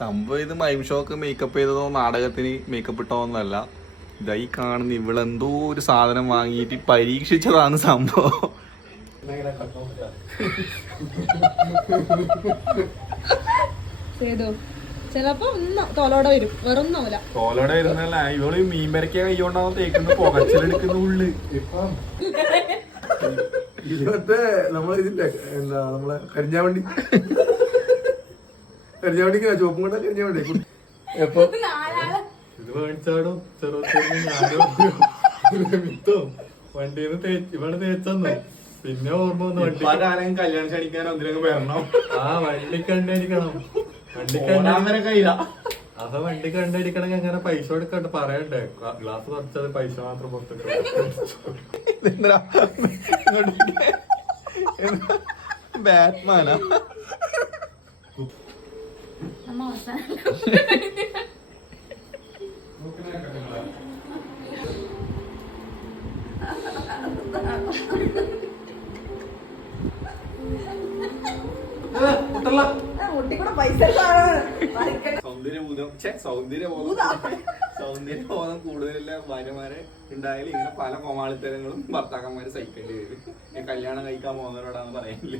സംഭവം ഇത് മൈം shock makeup ചെയ്തതോ നാടകത്തിന് മേക്കപ്പ് ഇട്ടോന്നല്ല. ഇതായി കാണുന്ന ഇവളെന്തോ ഒരു സാധനം വാങ്ങിയിട്ട് പരീക്ഷിച്ചതാണ് സംഭവം. ചെലപ്പോ തോലോടെ വരും, വേറൊന്നുമില്ല. തോലോടെ വരുന്നല്ല, ഇവള് മീൻ പരക്കിയ കൈകൊണ്ടാവും തേക്കുന്ന പുകച്ചിലെടുക്കുന്ന ഉള്ളു. ഇരുപത്തെ നമ്മളിതില്ലേ എന്താ നമ്മളെ കരിഞ്ഞാവണ്ടി ചുവപ്പും കൊണ്ട കരിഞ്ഞാവണ്ടി എപ്പൊ ഇത് മേടിച്ചാടും ചെറുപ്പത്തിൽ ഞാനും മിത്തും വണ്ടിന്ന് ഇവിടെ തേച്ചു. പിന്നെ ഓർമ്മ വന്നു വണ്ടി കല്യാണം ക്ഷണിക്കാനോ എന്തിനൊക്കെ വരണം. വണ്ടി കണ്ടടിക്കണം, വണ്ടി കയ്യില. അപ്പൊ വണ്ടി കണ്ടടിക്കണമെങ്കിൽ അങ്ങനെ പൈസ കൊടുക്കണ്ട് പറയണ്ടേ. ഗ്ലാസ് കുറച്ചത് പൈസ മാത്രം പുറത്തേക്ക്. ബാറ്റ്മാനാ സൗന്ദര്യബോധം കൂടുതലുള്ള ഭാര്യമാരെ ഉണ്ടായാലും ഇങ്ങനെ പല കോമാളിത്തരങ്ങളും ഭർത്താക്കന്മാര് സഹിക്കേണ്ടി വരും. കല്യാണം കഴിക്കാൻ പോകുന്നവരോടാണ് പറയാനില്ല.